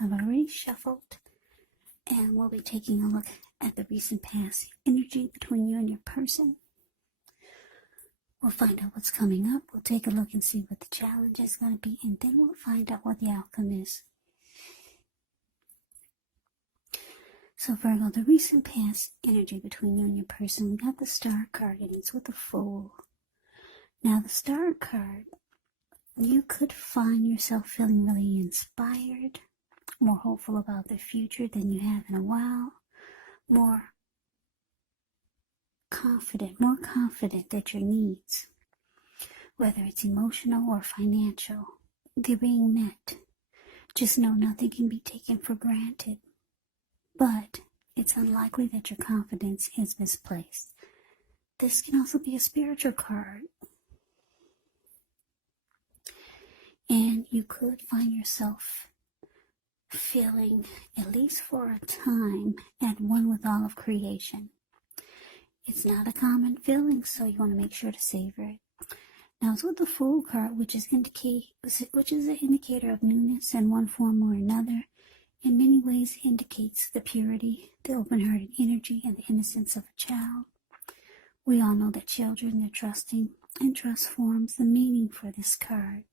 I've already shuffled, and we'll be taking a look at the recent past energy between you and your person. We'll find out what's coming up. We'll take a look and see what the challenge is going to be, and then we'll find out what the outcome is. So Virgo, the recent past energy between you and your person, we got the Star card, and it's with the Fool. Now, the Star card, you could find yourself feeling really inspired, more hopeful about the future than you have in a while, more confident that your needs, whether it's emotional or financial, they're being met. Just know nothing can be taken for granted. But it's unlikely that your confidence is misplaced. This can also be a spiritual card. And you could find yourself feeling, at least for a time, at one with all of creation. It's not a common feeling, so you want to make sure to savor it. Now, it's with the Fool card, which is an indicator of newness in one form or another. In many ways, indicates the purity, the open-hearted energy, and the innocence of a child. We all know that children are trusting, and trust forms the meaning for this card.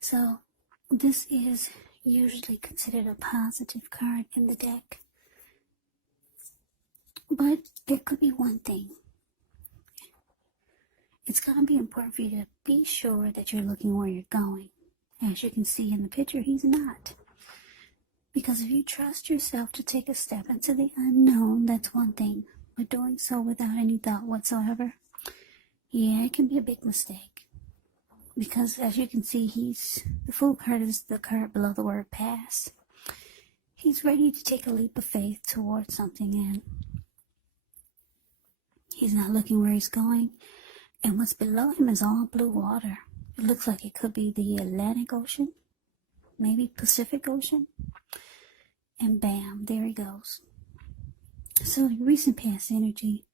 So, this is usually considered a positive card in the deck. But there could be one thing. It's going to be important for you to be sure that you're looking where you're going. As you can see in the picture, he's not. Because if you trust yourself to take a step into the unknown, that's one thing. But doing so without any thought whatsoever, yeah, it can be a big mistake. Because as you can see, the Fool card is the card below the word pass. He's ready to take a leap of faith towards something, and he's not looking where he's going. And what's below him is all blue water. It looks like it could be the Atlantic Ocean, maybe Pacific Ocean. And bam, there he goes. So the recent past energy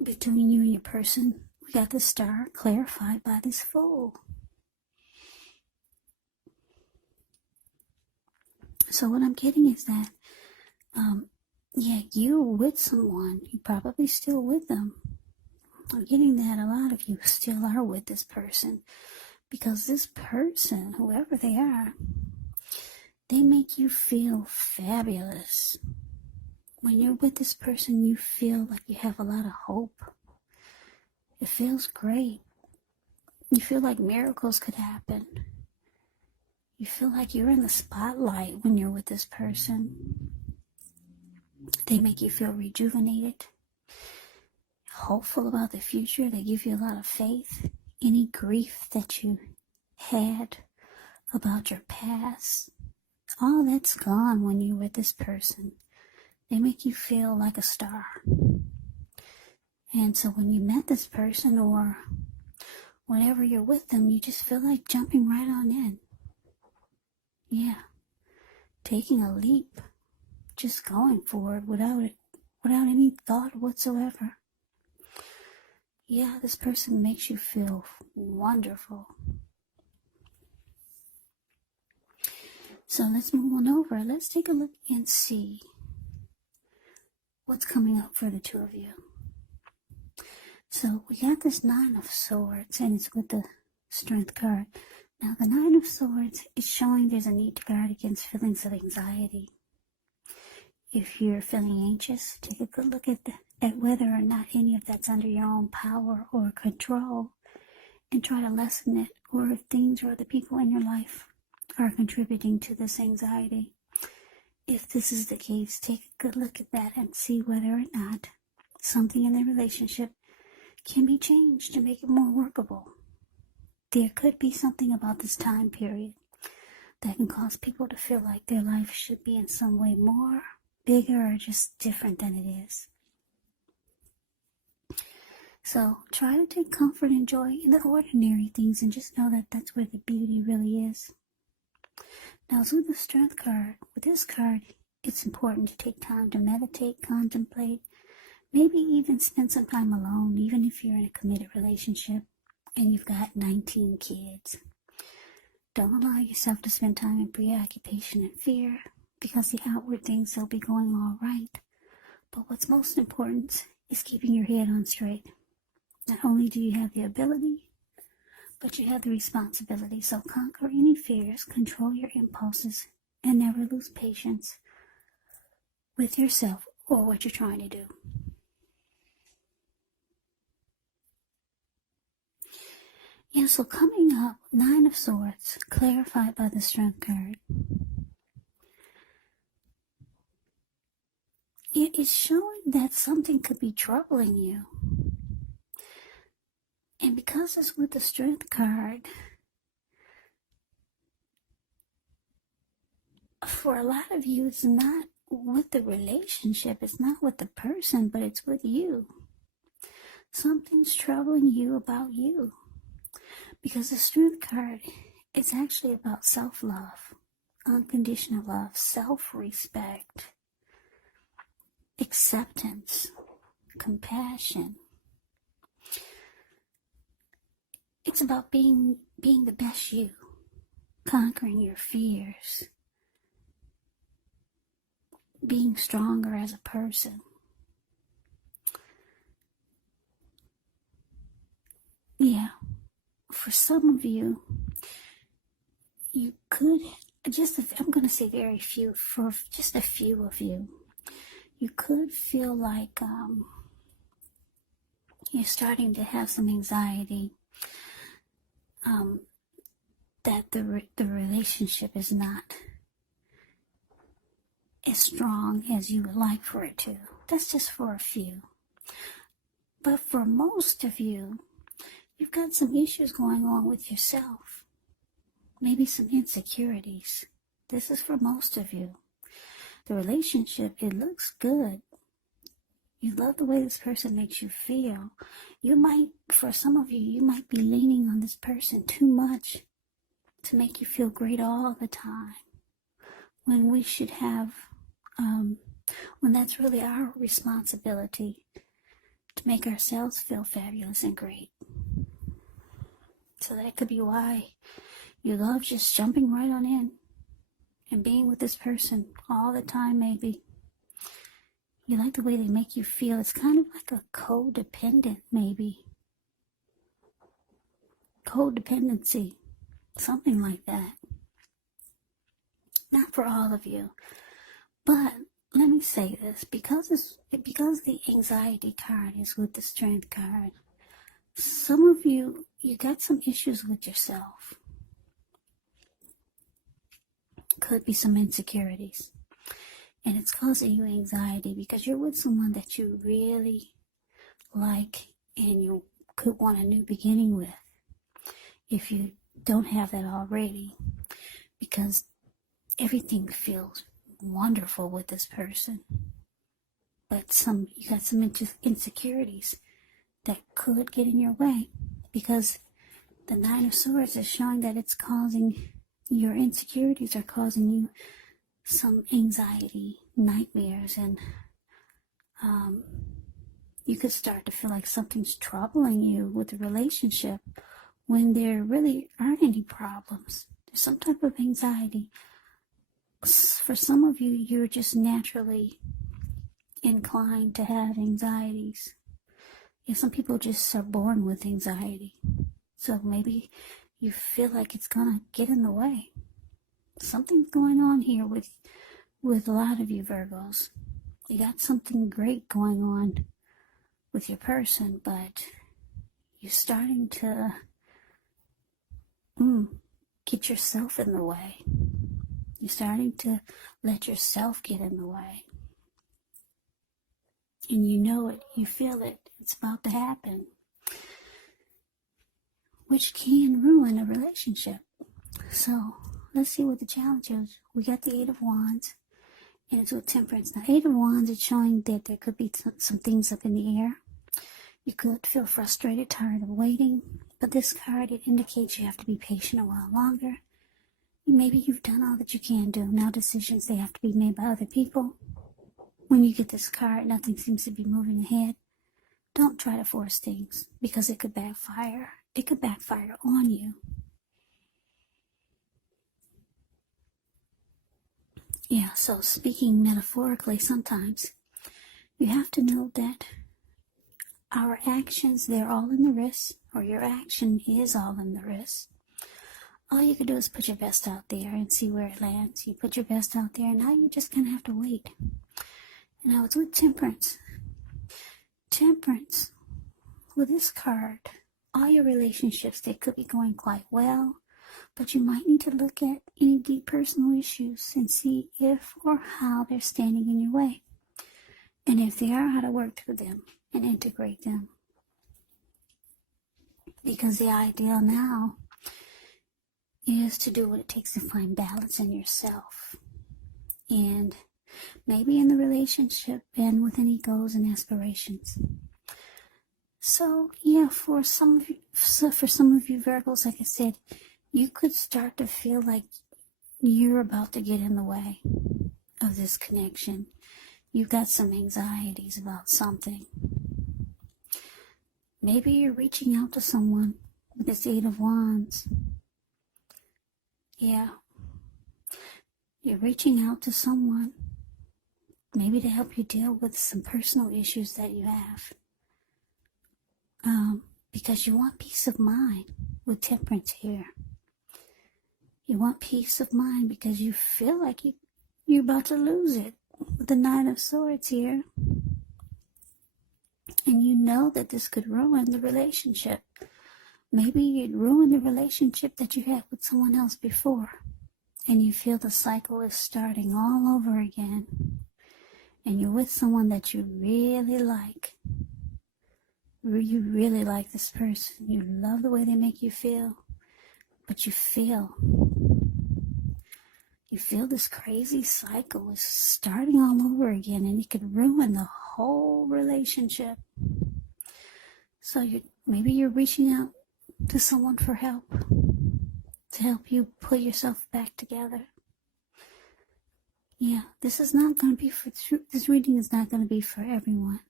between you and your person, we got the Star clarified by this Fool. So what I'm getting is that, you're with someone. You're probably still with them. I'm getting that a lot of you still are with this person, because this person, whoever they are, they make you feel fabulous. When you're with this person, you feel like you have a lot of hope. It feels great. You feel like miracles could happen. You feel like you're in the spotlight when you're with this person. They make you feel rejuvenated, hopeful about the future. They give you a lot of faith. Any grief that you had about your past, all that's gone when you're with this person. They make you feel like a star. And so when you met this person, or whenever you're with them, you just feel like jumping right on in. Yeah, taking a leap, just going for it without any thought whatsoever. Yeah, this person makes you feel wonderful. So let's move on over. Let's take a look and see what's coming up for the two of you. So we got this Nine of Swords, and it's with the Strength card. Now the Nine of Swords is showing there's a need to guard against feelings of anxiety. If you're feeling anxious, take a good look at whether or not any of that's under your own power or control, and try to lessen it, or if things or the people in your life are contributing to this anxiety. If this is the case, take a good look at that and see whether or not something in the relationship can be changed to make it more workable. There could be something about this time period that can cause people to feel like their life should be in some way more, bigger, or just different than it is. So try to take comfort and joy in the ordinary things, and just know that that's where the beauty really is. Now, with the Strength card, with this card, it's important to take time to meditate, contemplate, maybe even spend some time alone, even if you're in a committed relationship and you've got 19 kids. Don't allow yourself to spend time in preoccupation and fear, because the outward things will be going all right. But what's most important is keeping your head on straight. Not only do you have the ability, but you have the responsibility. So conquer any fears, control your impulses, and never lose patience with yourself or what you're trying to do. Yeah, so coming up, Nine of Swords, clarified by the Strength card. It is showing that something could be troubling you. And because it's with the Strength card, for a lot of you, it's not with the relationship, it's not with the person, but it's with you. Something's troubling you about you. Because the Strength card is actually about self-love, unconditional love, self-respect, acceptance, compassion. It's about being the best you, conquering your fears, being stronger as a person. Yeah, for some of you, you could, I'm going to say very few, for just a few of you, you could feel like you're starting to have some anxiety, that the relationship is not as strong as you would like for it to. That's just for a few. But for most of you, you've got some issues going on with yourself. Maybe some insecurities. This is for most of you. The relationship, it looks good. You love the way this person makes you feel. You might, for some of you, you might be leaning on this person too much to make you feel great all the time. When we should have, when that's really our responsibility to make ourselves feel fabulous and great. So that could be why you love just jumping right on in and being with this person all the time, maybe. You like the way they make you feel. It's kind of like a codependent, maybe. Codependency. Something like that. Not for all of you. But let me say this. Because the anxiety card is with the Strength card, some of you got some issues with yourself. Could be some insecurities. And it's causing you anxiety because you're with someone that you really like and you could want a new beginning with, if you don't have that already, because everything feels wonderful with this person. But you got some insecurities that could get in your way, because the Nine of Swords is showing that it's causing, your insecurities are causing you some anxiety, nightmares, and you could start to feel like something's troubling you with the relationship when there really aren't any problems. There's some type of anxiety. For some of you, you're just naturally inclined to have anxieties. Yeah, some people just are born with anxiety. So maybe you feel like it's gonna get in the way. Something's going on here with a lot of you Virgos. You got something great going on with your person, but you're starting to get yourself in the way. You're starting to let yourself get in the way. And you know it, you feel it, it's about to happen. Which can ruin a relationship. So let's see what the challenge is. We got the Eight of Wands, and it's with Temperance. Now, Eight of Wands is showing that there could be some things up in the air. You could feel frustrated, tired of waiting. But this card, it indicates you have to be patient a while longer. Maybe you've done all that you can do. Now decisions, they have to be made by other people. When you get this card, nothing seems to be moving ahead. Don't try to force things, because it could backfire. It could backfire on you. Yeah, so speaking metaphorically, sometimes you have to know that our actions, they're all in the wrist, or your action is all in the wrist. All you can do is put your best out there and see where it lands. You put your best out there, and now you just kind of have to wait. And I was with Temperance. Temperance, with this card, all your relationships, they could be going quite well, but you might need to look at any deep personal issues and see if or how they're standing in your way. And if they are, how to work through them and integrate them. Because the ideal now is to do what it takes to find balance in yourself. And maybe in the relationship and with any goals and aspirations. So yeah, for some of you Virgos, like I said, you could start to feel like you're about to get in the way of this connection. You've got some anxieties about something. Maybe you're reaching out to someone with this 8 of Wands. Yeah. You're reaching out to someone, maybe to help you deal with some personal issues that you have. Because you want peace of mind with Temperance here. You want peace of mind because you feel like you're about to lose it with the 9 of Swords here. And you know that this could ruin the relationship. Maybe you'd ruin the relationship that you had with someone else before. And you feel the cycle is starting all over again. And you're with someone that you really like. You really like this person. You love the way they make you feel. But you feel this crazy cycle is starting all over again, and it could ruin the whole relationship. So maybe you're reaching out to someone for help, to help you put yourself back together. Yeah, this reading is not going to be for everyone.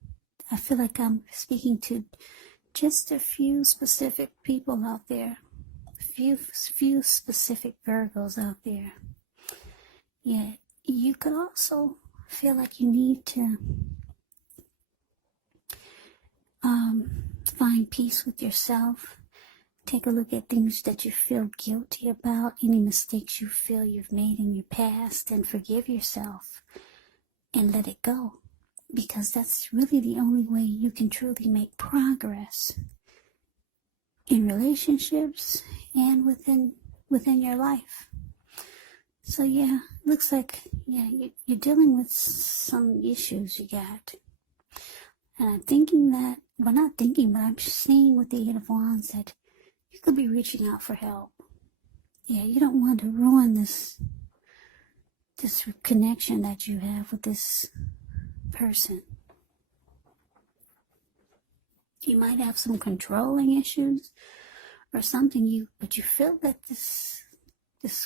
I feel like I'm speaking to just a few specific people out there, few specific Virgos out there. Yeah, you could also feel like you need to find peace with yourself. Take a look at things that you feel guilty about, any mistakes you feel you've made in your past, and forgive yourself and let it go. Because that's really the only way you can truly make progress in relationships and within your life. So yeah, looks like you're dealing with some issues you got. And I'm thinking that, well, not thinking, but I'm seeing with the 8 of Wands that you could be reaching out for help. Yeah, you don't want to ruin this connection that you have with this person. You might have some controlling issues or something, but you feel that this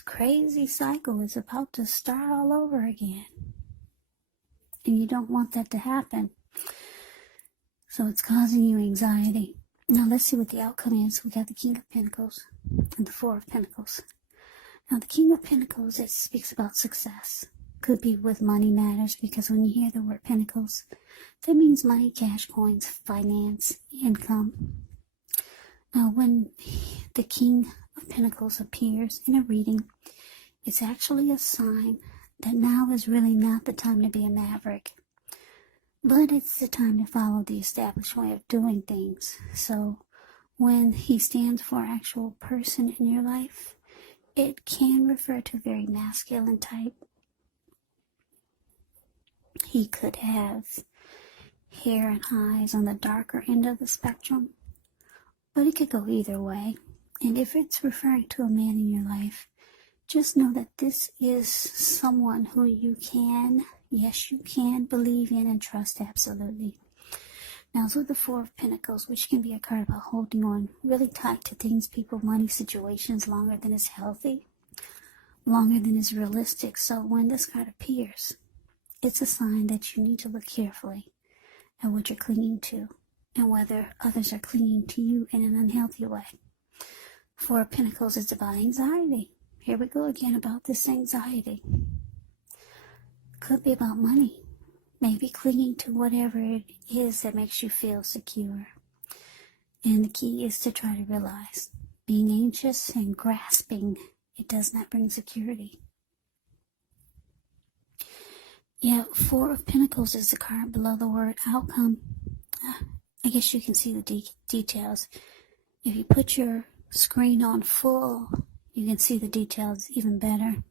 crazy cycle is about to start all over again. And you don't want that to happen. So it's causing you anxiety. Now let's see what the outcome is. We got the King of Pentacles and the 4 of Pentacles. Now the King of Pentacles, it speaks about success. Could be with money matters, because when you hear the word Pentacles, that means money, cash, coins, finance, income. Now when the King of Pentacles appears in a reading, it's actually a sign that now is really not the time to be a maverick. But it's the time to follow the established way of doing things. So when he stands for an actual person in your life, it can refer to a very masculine type. He could have hair and eyes on the darker end of the spectrum, but it could go either way. And if it's referring to a man in your life, just know that this is someone who you can believe in and trust absolutely. Now, it's with the 4 of Pentacles, which can be a card about holding on really tight to things, people, money, situations longer than is healthy, longer than is realistic. So when this card appears, it's a sign that you need to look carefully at what you're clinging to and whether others are clinging to you in an unhealthy way. 4 of Pentacles is about anxiety. Here we go again about this anxiety. could be about money. Maybe clinging to whatever it is that makes you feel secure. And the key is to try to realize being anxious and grasping, it does not bring security. Yeah, Four of Pentacles is the card below the word outcome. I guess you can see the details. If you put your screen on full, you can see the details even better.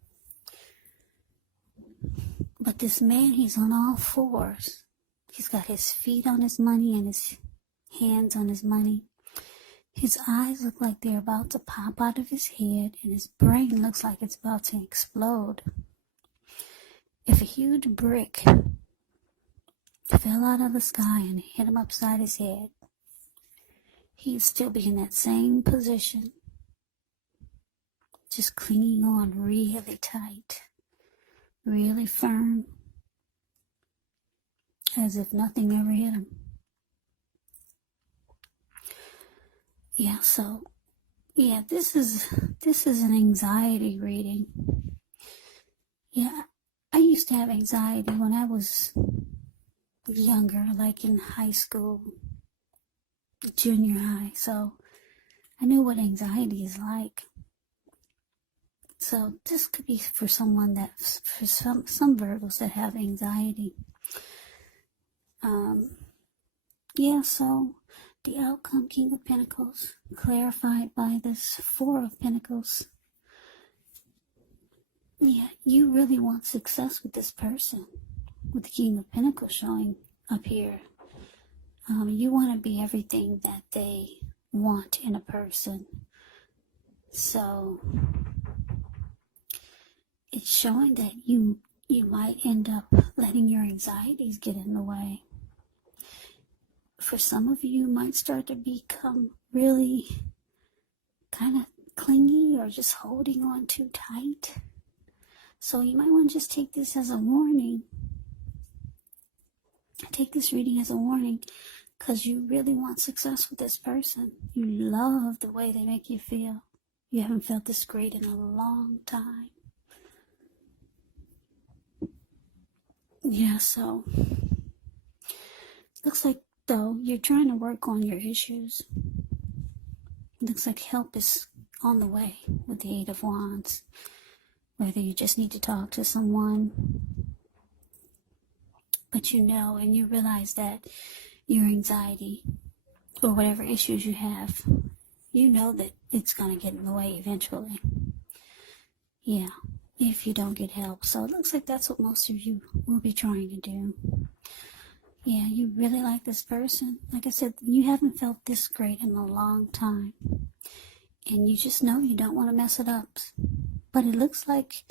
But this man, he's on all fours. He's got his feet on his money and his hands on his money. His eyes look like they're about to pop out of his head, and his brain looks like it's about to explode. If a huge brick fell out of the sky and hit him upside his head, he'd still be in that same position, just clinging on really tight, really firm, as if nothing ever hit him. Yeah, so, yeah, this is an anxiety reading. Yeah, I used to have anxiety when I was younger, like in high school, junior high, so I know what anxiety is like. So this could be for someone that, for some Virgos that have anxiety. Yeah, so the outcome, King of Pentacles, clarified by this Four of Pentacles. Yeah, you really want success with this person, with the King of Pentacles showing up here. You want to be everything that they want in a person. So it's showing that you might end up letting your anxieties get in the way. For some of you, might start to become really kind of clingy or just holding on too tight. So you might want to just take this as a warning. Take this reading as a warning, because you really want success with this person. You love the way they make you feel. You haven't felt this great in a long time. Yeah, so looks like, though, you're trying to work on your issues. Looks like help is on the way with the Eight of Wands. Whether you just need to talk to someone, but you know and you realize that your anxiety or whatever issues you have, you know that it's going to get in the way eventually. Yeah, if you don't get help. So it looks like that's what most of you will be trying to do. Yeah, you really like this person. Like I said, you haven't felt this great in a long time. And you just know you don't want to mess it up. But it looks like,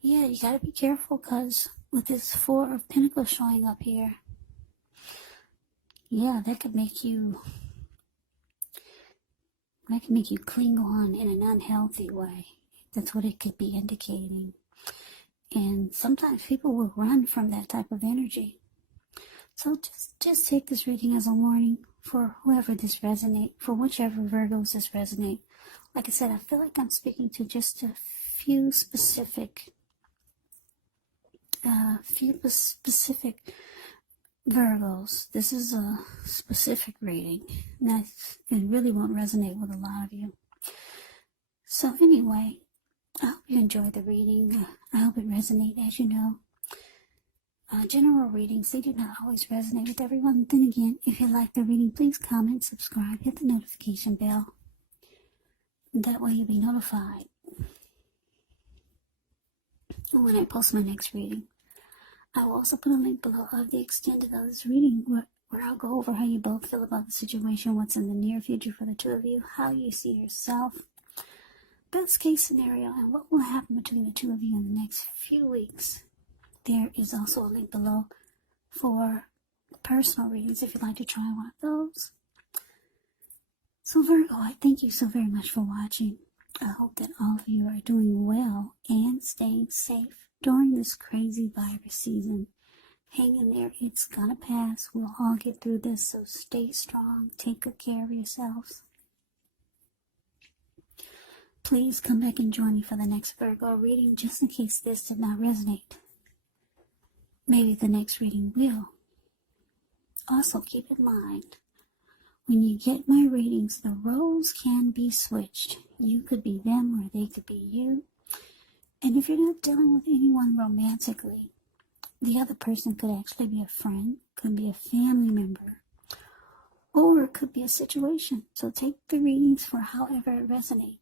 yeah, you got to be careful, because with this Four of Pentacles showing up here, yeah, that could make you cling on in an unhealthy way. That's what it could be indicating. And sometimes people will run from that type of energy. So just take this reading as a warning for whoever this resonates, for whichever Virgos this resonate. Like I said, I feel like I'm speaking to just a few specific Virgos. This is a specific reading. It really won't resonate with a lot of you. So anyway, I hope you enjoyed the reading. I hope it resonated. As you know, general readings, they do not always resonate with everyone. Then again, if you like the reading, please comment, subscribe, hit the notification bell. That way you'll be notified when I post my next reading. I will also put a link below of the extended of this reading where I'll go over how you both feel about the situation, what's in the near future for the two of you, how you see yourself, best case scenario, and what will happen between the two of you in the next few weeks. There is also a link below for personal readings if you'd like to try one of those. So Virgo, I thank you so very much for watching. I hope that all of you are doing well and staying safe during this crazy virus season. Hang in there, it's gonna pass. We'll all get through this, so stay strong, take good care of yourselves. Please come back and join me for the next Virgo reading, just in case this did not resonate. maybe the next reading will. Also, keep in mind, when you get my readings, the roles can be switched. You could be them or they could be you. And if you're not dealing with anyone romantically, the other person could actually be a friend, could be a family member, or it could be a situation. So take the readings for however it resonates.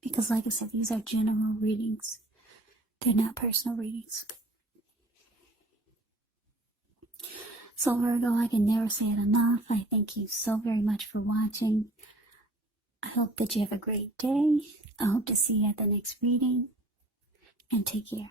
Because like I said, these are general readings. They're not personal readings. So Virgo, I can never say it enough. I thank you so very much for watching. I hope that you have a great day. I hope to see you at the next reading. And take care.